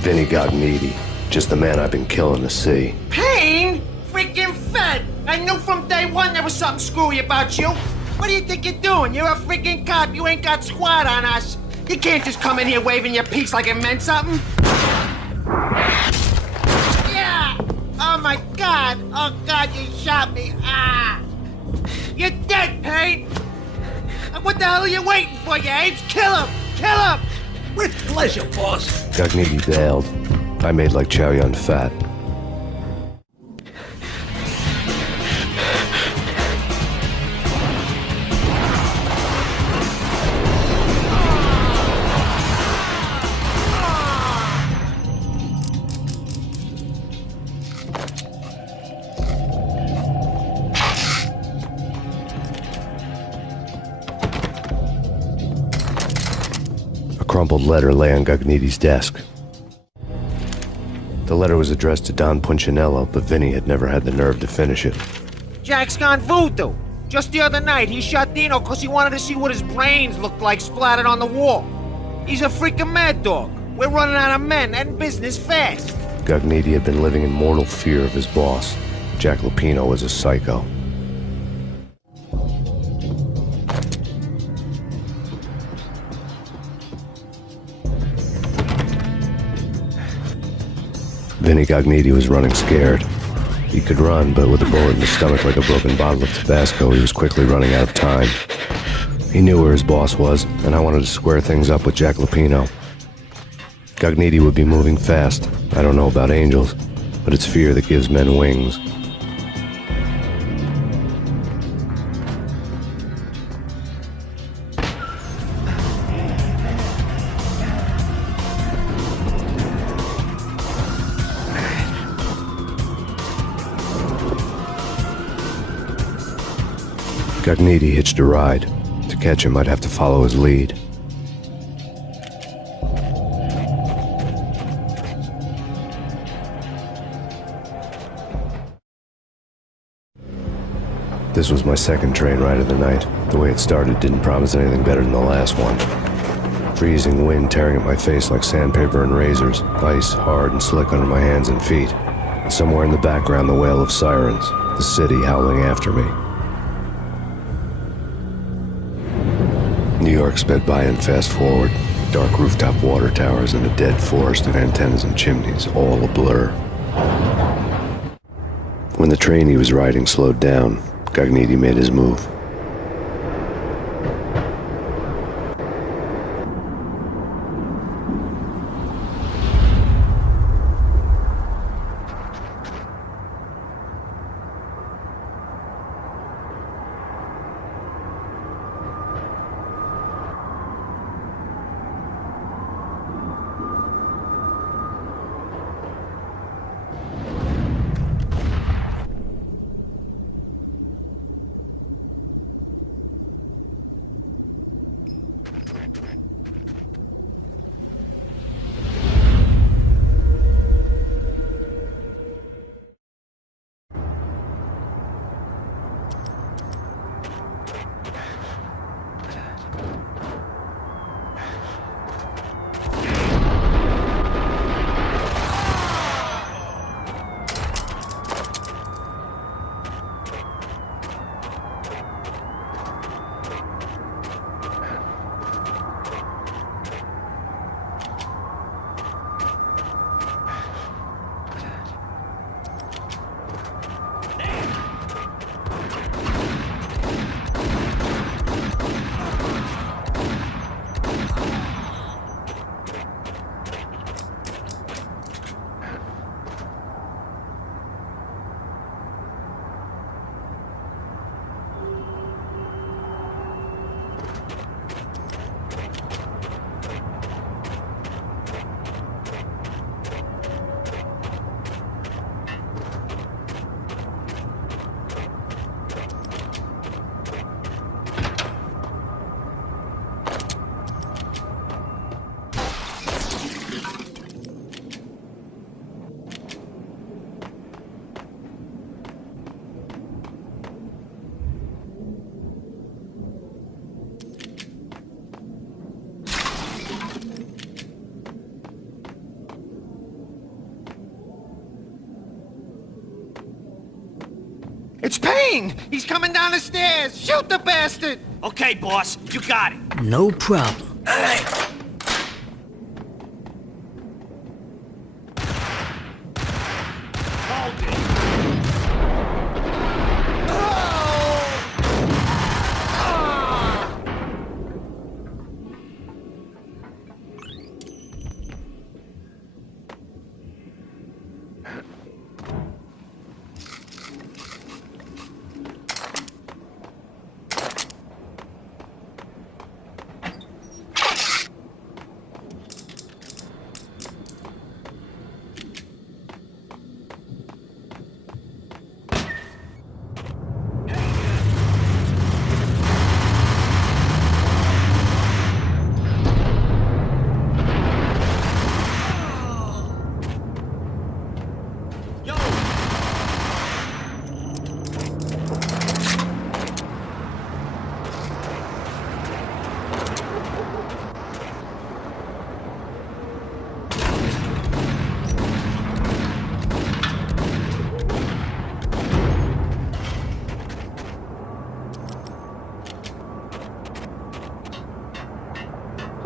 Vinny Gognitti, just the man I've been killing to see. Payne? Freaking fed. I knew from day one there was something screwy about you. What do you think you're doing? You're a freaking cop. You ain't got squad on us. You can't just come in here waving your piece like it meant something. Yeah! Oh my God! Oh God, you shot me! Ah! You're dead, Payne! What the hell are you waiting for, you apes? Kill him! Kill him! With pleasure, boss. Gognitti bailed. I made like Chow Yun Fat. A crumpled letter lay on Gognitti's desk. The letter was addressed to Don Punchinello, but Vinny had never had the nerve to finish it. Jack's gone voodoo. Just the other night, he shot Dino because he wanted to see what his brains looked like splattered on the wall. He's a freaking mad dog. We're running out of men and business fast. Gognitti had been living in mortal fear of his boss. Jack Lupino was a psycho. Vinny Gognitti was running scared. He could run, but with a bullet in his stomach like a broken bottle of Tabasco, he was quickly running out of time. He knew where his boss was, and I wanted to square things up with Jack Lupino. Gognitti would be moving fast. I don't know about angels, but it's fear that gives men wings. Gognitti hitched a ride. To catch him, I'd have to follow his lead. This was my second train ride of the night. The way it started didn't promise anything better than the last one. Freezing wind tearing at my face like sandpaper and razors, ice hard and slick under my hands and feet. And somewhere in the background, the wail of sirens, the city howling after me. New York sped by and fast forward. Dark rooftop water towers and a dead forest of antennas and chimneys, all a blur. When the train he was riding slowed down, Gognitti made his move. It's Payne! He's coming down the stairs! Shoot the bastard! Okay, boss, you got it. No problem. All right. Hold it.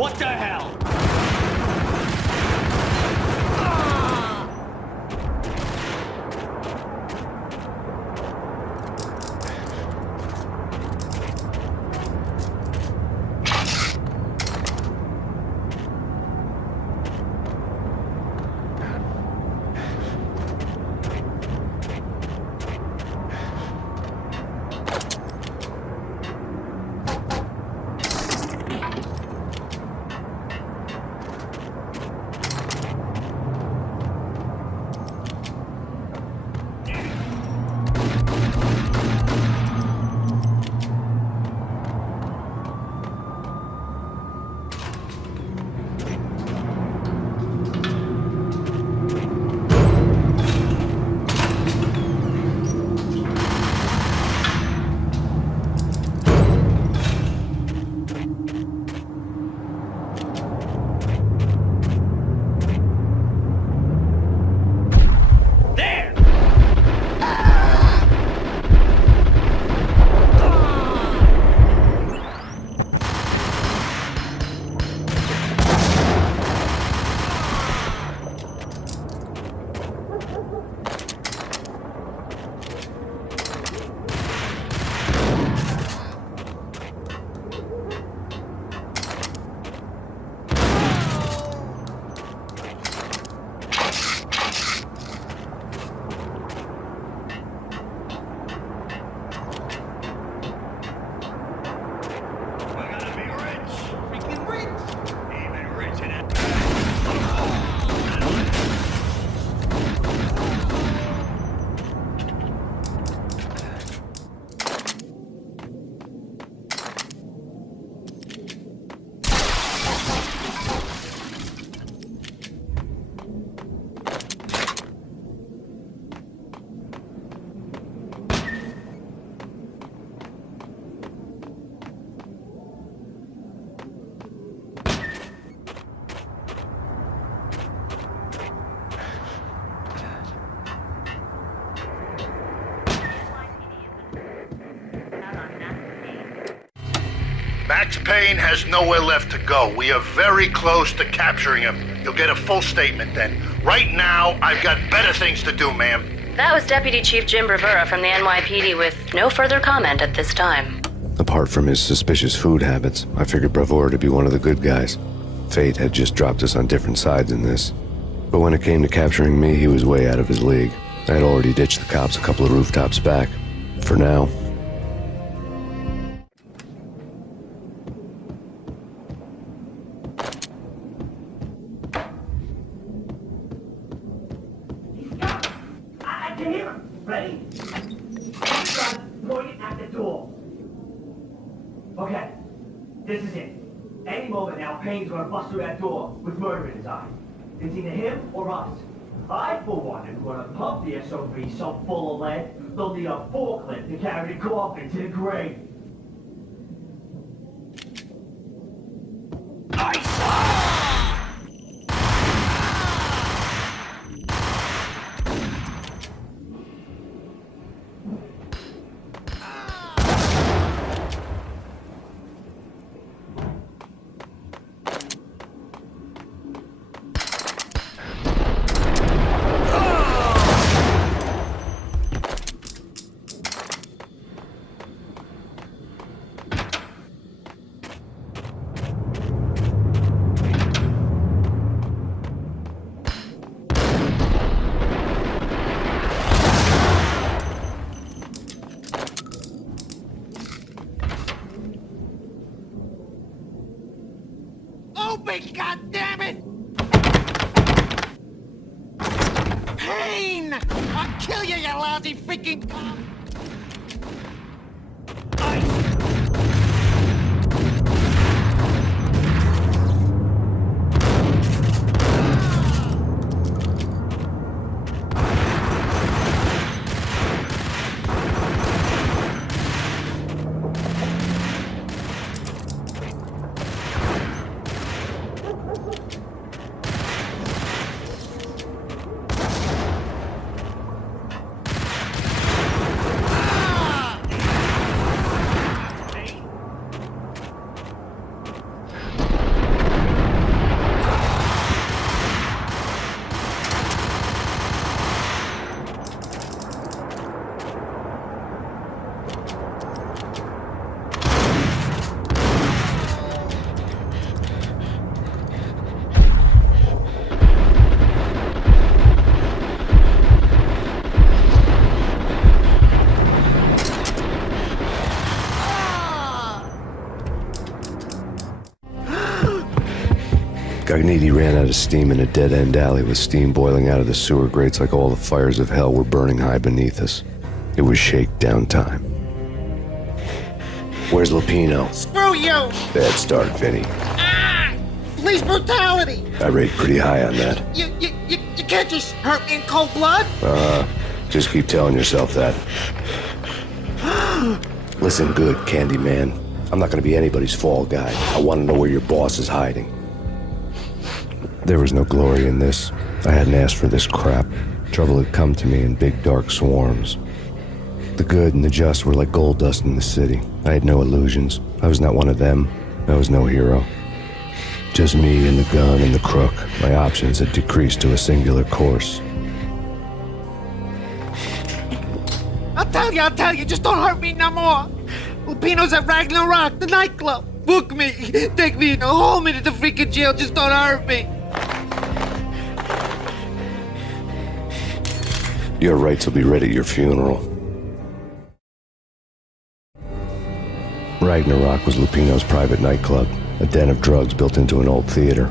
What the hell? Max Payne has nowhere left to go. We are very close to capturing him. You'll get a full statement then. Right now, I've got better things to do, ma'am. That was Deputy Chief Jim Rivera from the NYPD with no further comment at this time. Apart from his suspicious food habits, I figured Bravura to be one of the good guys. Fate had just dropped us on different sides in this. But when it came to capturing me, he was way out of his league. I had already ditched the cops a couple of rooftops back. For now. I can hear him. Ready? Gun pointed at the door. Okay, this is it. Any moment now, Payne's gonna bust through that door with murder in his eye. It's either him or us. I, for one, am gonna pump the SOB so full of lead, they'll need a forklift to carry the coffin to the grave. me, goddammit! Payne! I'll kill you, you lousy freaking cop! Gagniti ran out of steam in a dead-end alley with steam boiling out of the sewer grates like all the fires of hell were burning high beneath us. It was shakedown time. Where's Lupino? Screw you! Bad start, Vinny. Ah! Police brutality! I rate pretty high on that. You can't just hurt me in cold blood? Just keep telling yourself that. Listen good, Candyman. I'm not gonna be anybody's fall guy. I want to know where your boss is hiding. There was no glory in this. I hadn't asked for this crap. Trouble had come to me in big dark swarms. The good and the just were like gold dust in the city. I had no illusions. I was not one of them. I was no hero. Just me and the gun and the crook. My options had decreased to a singular course. I'll tell you, just don't hurt me no more. Lupino's at Ragnarok, the nightclub. Book me, take me in, hold me to the freaking jail, just don't hurt me. Your rights will be read at your funeral. Ragnarok was Lupino's private nightclub, a den of drugs built into an old theater.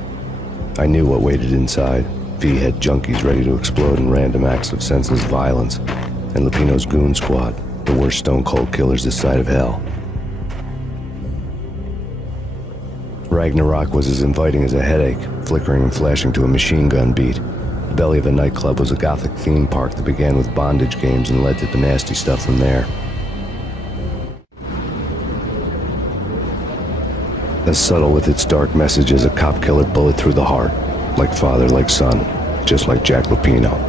I knew what waited inside. V-head junkies ready to explode in random acts of senseless violence, and Lupino's goon squad, the worst stone-cold killers this side of hell. Ragnarok was as inviting as a headache, flickering and flashing to a machine gun beat. The belly of a nightclub was a gothic theme park that began with bondage games and led to the nasty stuff from there. As subtle with its dark message as a cop-killer bullet through the heart. Like father, like son, just like Jack Lupino.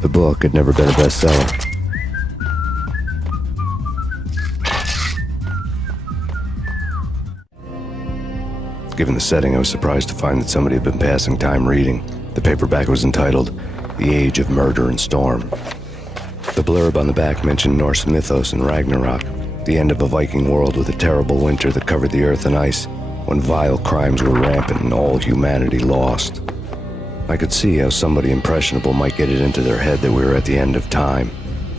The book had never been a bestseller. Given the setting, I was surprised to find that somebody had been passing time reading. The paperback was entitled, The Age of Murder and Storm. The blurb on the back mentioned Norse mythos and Ragnarok, the end of a Viking world with a terrible winter that covered the earth in ice, when vile crimes were rampant and all humanity lost. I could see how somebody impressionable might get it into their head that we were at the end of time.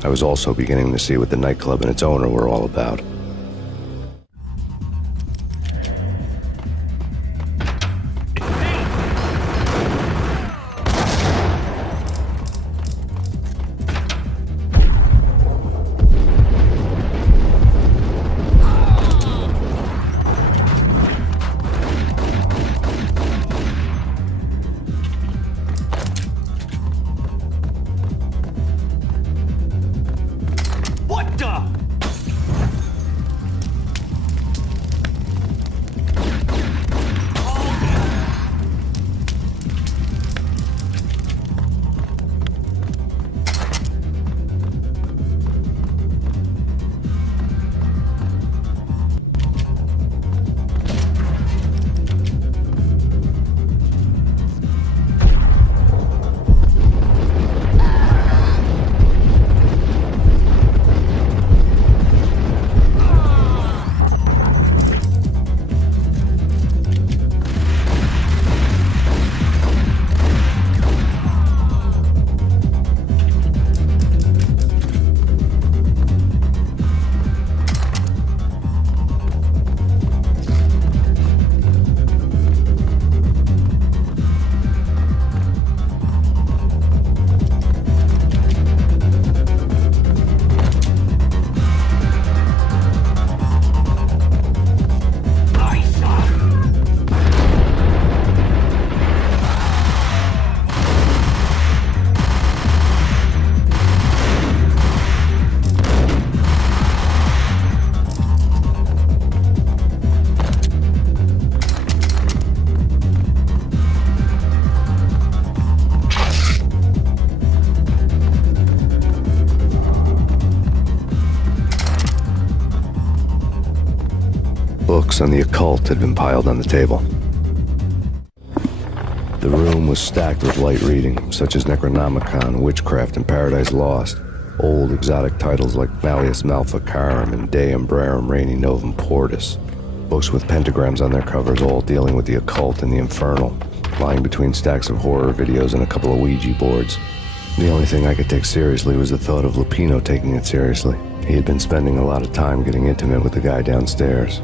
I was also beginning to see what the nightclub and its owner were all about. books on the occult had been piled on the table. The room was stacked with light reading, such as Necronomicon, Witchcraft, and Paradise Lost. Old exotic titles like Malleus Maleficarum and De Umbrarum Reini Novum Portus. Books with pentagrams on their covers, all dealing with the occult and the infernal, lying between stacks of horror videos and a couple of Ouija boards. The only thing I could take seriously was the thought of Lupino taking it seriously. He had been spending a lot of time getting intimate with the guy downstairs.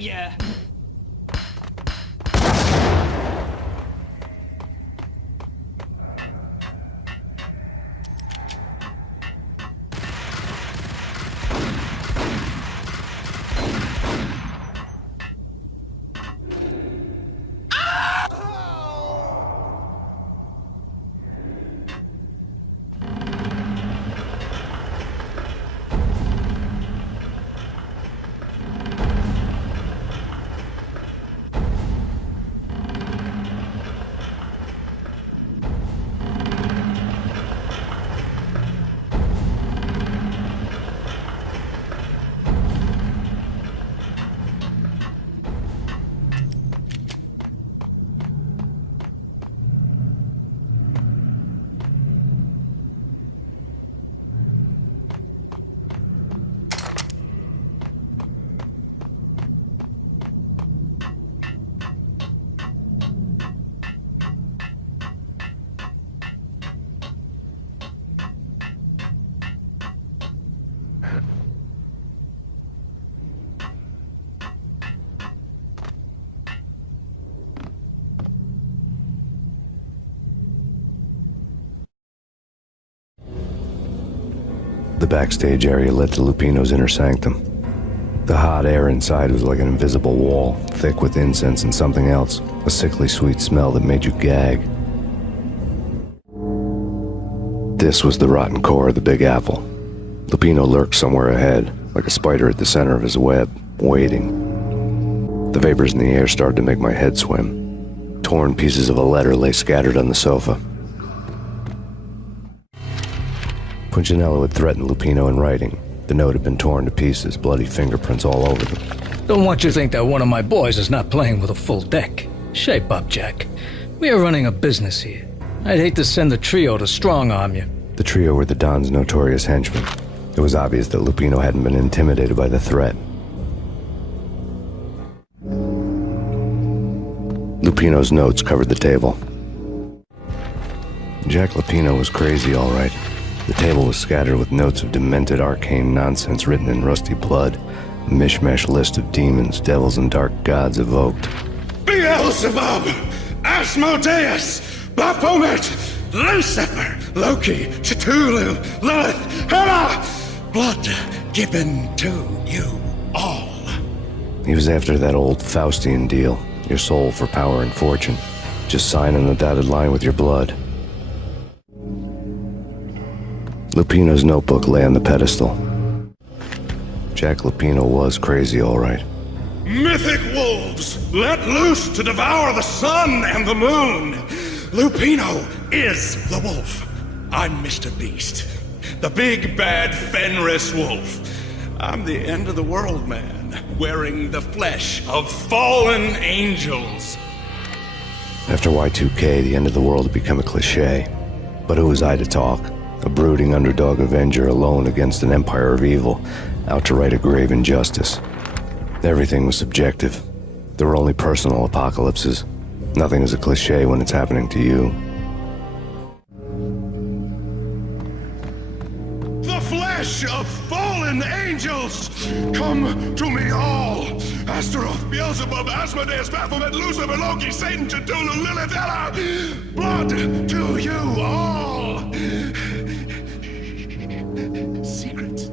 yeah. The backstage area led to Lupino's inner sanctum. The hot air inside was like an invisible wall, thick with incense and something else, a sickly sweet smell that made you gag. This was the rotten core of the Big Apple. Lupino lurked somewhere ahead, like a spider at the center of his web, waiting. The vapors in the air started to make my head swim. Torn pieces of a letter lay scattered on the sofa. Punchinello had threatened Lupino in writing. The note had been torn to pieces, bloody fingerprints all over them. Don't want you to think that one of my boys is not playing with a full deck. Shape up, Jack. We are running a business here. I'd hate to send the trio to strong-arm you. The trio were the Don's notorious henchmen. It was obvious that Lupino hadn't been intimidated by the threat. Lupino's notes covered the table. Jack Lupino was crazy, all right. The table was scattered with notes of demented arcane nonsense written in rusty blood, a mishmash list of demons, devils, and dark gods evoked. Beelzebub, Asmodeus, Baphomet, Lucifer, Loki, Cthulhu, Lilith, Hela, blood given to you all. He was after that old Faustian deal, your soul for power and fortune. Just sign on the dotted line with your blood. Lupino's notebook lay on the pedestal. Jack Lupino was crazy, all right. Mythic wolves, let loose to devour the sun and the moon. Lupino is the wolf. I'm Mr. Beast, the big bad Fenris wolf. I'm the end of the world man, wearing the flesh of fallen angels. After Y2K, the end of the world had become a cliché. But who was I to talk? A brooding underdog avenger alone against an empire of evil, out to right a grave injustice. Everything was subjective. There were only personal apocalypses. Nothing is a cliché when it's happening to you. The flesh of fallen angels, come to me all. Astaroth, Beelzebub, Asmodeus, Baphomet, Lucifer, Loki, Satan, Cthulhu, Lilith, Hela, blood to you all. Secret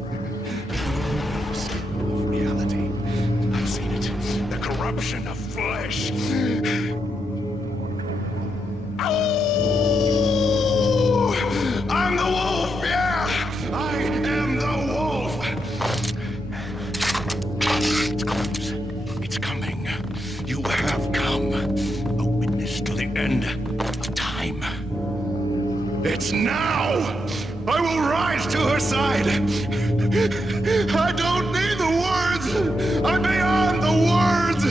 of reality. I've seen it. The corruption of flesh. Oh! I'm the wolf, yeah! I am the wolf! It's close. It's coming. You have come. A witness to the end of time. It's now! I will rise to her side! I don't need the words! I'm beyond the words!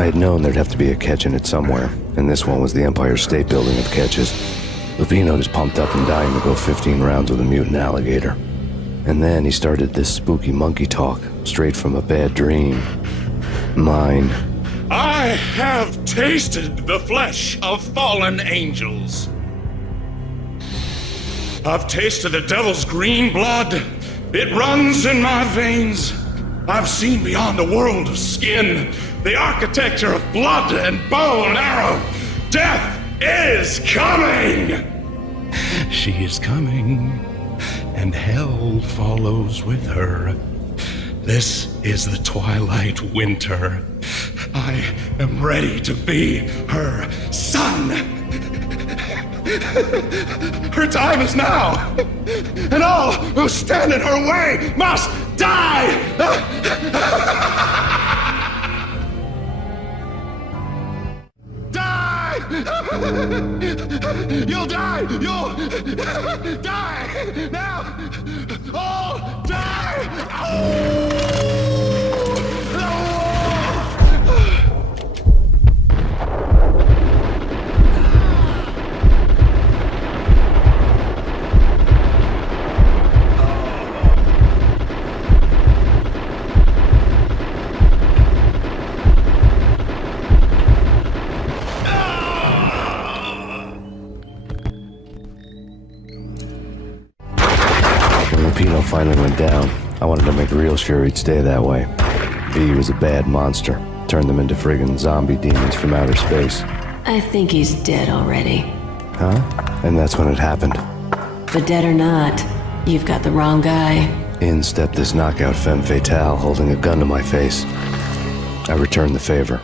I had known there'd have to be a catch in it somewhere, and this one was the Empire State Building of catches. Lupino just pumped up and dying to go 15 rounds with a mutant alligator. And then he started this spooky monkey talk, straight from a bad dream. Mine. I have tasted the flesh of fallen angels. I've tasted the devil's green blood. It runs in my veins. I've seen beyond the world of skin, the architecture of blood and bow and arrow. Death is coming! She is coming, and hell follows with her. This is the twilight winter. I am ready to be her son. Her time is now, and all who stand in her way must die! Die! You'll die! You'll die! Now! All die! Lupino finally went down. I wanted to make real sure he'd stay that way. V was a bad monster. Turned them into friggin' zombie demons from outer space. I think he's dead already. Huh? And that's when it happened. But dead or not, you've got the wrong guy. In stepped this knockout femme fatale, holding a gun to my face. I returned the favor.